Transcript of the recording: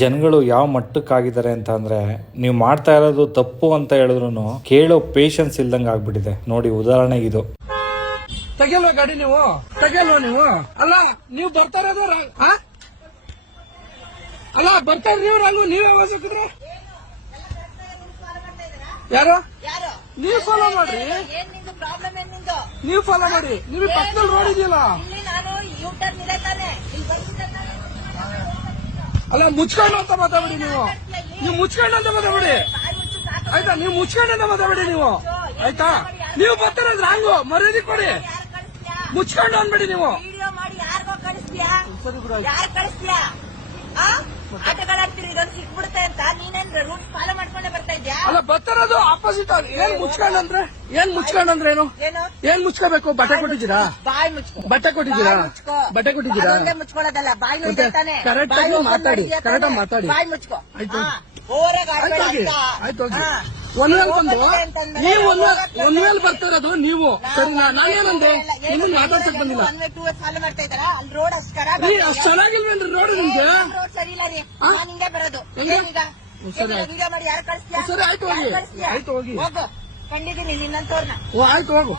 ಜನಗಳು ಯಾವ ಮಟ್ಟಕ್ಕಾಗಿದ್ದಾರೆ ಅಂತ ಅಂದ್ರೆ, ನೀವು ಮಾಡ್ತಾ ಇರೋದು ತಪ್ಪು ಅಂತ ಹೇಳಿದ್ರು ಕೇಳೋ ಪೇಷನ್ಸ್ ಇಲ್ದಂಗೆ ಆಗ್ಬಿಟ್ಟಿದೆ. ನೋಡಿ ಉದಾಹರಣೆ ಇದು. ತೆಗೆಲ್ವಾ ಗಾಡಿ ನೀವು? ತೆಗೆಲ್ವಾ ನೀವು? ಅಲ್ಲ ನೀವು ಬರ್ತಾ ಇರೋದು ಅಲ್ಲ ಬರ್ತಾ ನೀವು ರಂಗು ನೀವೇ ಆವಾಜ್ ಹಾಕಿದ್ರೆ ಯಾರು? ನೀವು ಫಾಲೋ ಮಾಡ್ರಿ, ನೀವು ಫಾಲೋ ಮಾಡಿ. ನೀವು ಪಕ್ಕದಲ್ಲಿ ರೋಡ್ ಇದೆಯಲ್ಲ, ಅಲ್ಲ ಮುಚ್ಕೊಂಡು ಅಂತ ಮಾತಾಡಿ ನೀವು ಮುಚ್ಕೊಂಡು ಅಂತ ಮಾತಾಡಿ ಆಯ್ತಾ? ನೀವು ಮುಚ್ಕೊಂಡು ಅಂತ ಮಾತಾಡಿ ನೀವು ಆಯ್ತಾ? ನೀವು ಬರ್ತಾರಲ್ಲ ರಾಂಗು ಮರ್ಯಾದೆ ಕೊಡಿ, ಮುಚ್ಕೊಂಡು ಅನ್ಬೇಡಿ ನೀವು. ಅಲ್ಲ ಬರ್ತಾರದು ಆಪೋಸಿಟ್. ಏನ್ ಮುಚ್ಕೊಂಡಂದ್ರೆ ಏನು? ಏನ್ ಮುಚ್ಕೋಬೇಕು? ಬಟ್ಟೆ ಕೊಟ್ಟಿದ್ದೀರಾ? ಬಟ್ಟೆ ಕೊಟ್ಟಿದ್ದೀರಾ? ಕರೆಕ್ಟ್ ಆಗಿ ಮಾತಾಡಿ, ಕರೆಕ್ಟ್ ಆಗಿ ಮಾತಾಡಿ. ಆಯ್ತು ಆಯ್ತು ಹೋಗಿ. ಒಂದ್ಮೇಲೆ ಬಂದು ನೀವು ಒಂದ್ಮೇಲೆ ಬರ್ತಿರೋದು ನೀವು ಸರಿನಾ? ನಾನೇನಂದ್ರೆ ನಿಮ್ಗೆ ಮಾತಾಡ್ಸಕ್ ಬಂದಿಲ್ಲ. ಅಷ್ಟು ಚೆನ್ನಾಗಿಲ್ವೇನ್ರಿ ರೋಡ್ ನಿಮ್ಗೆ? ಸರಿ ಆಯ್ತು ಹೋಗಿ, ಆಯ್ತು ಹೋಗಿ, ಆಯ್ತು ಹೋಗು.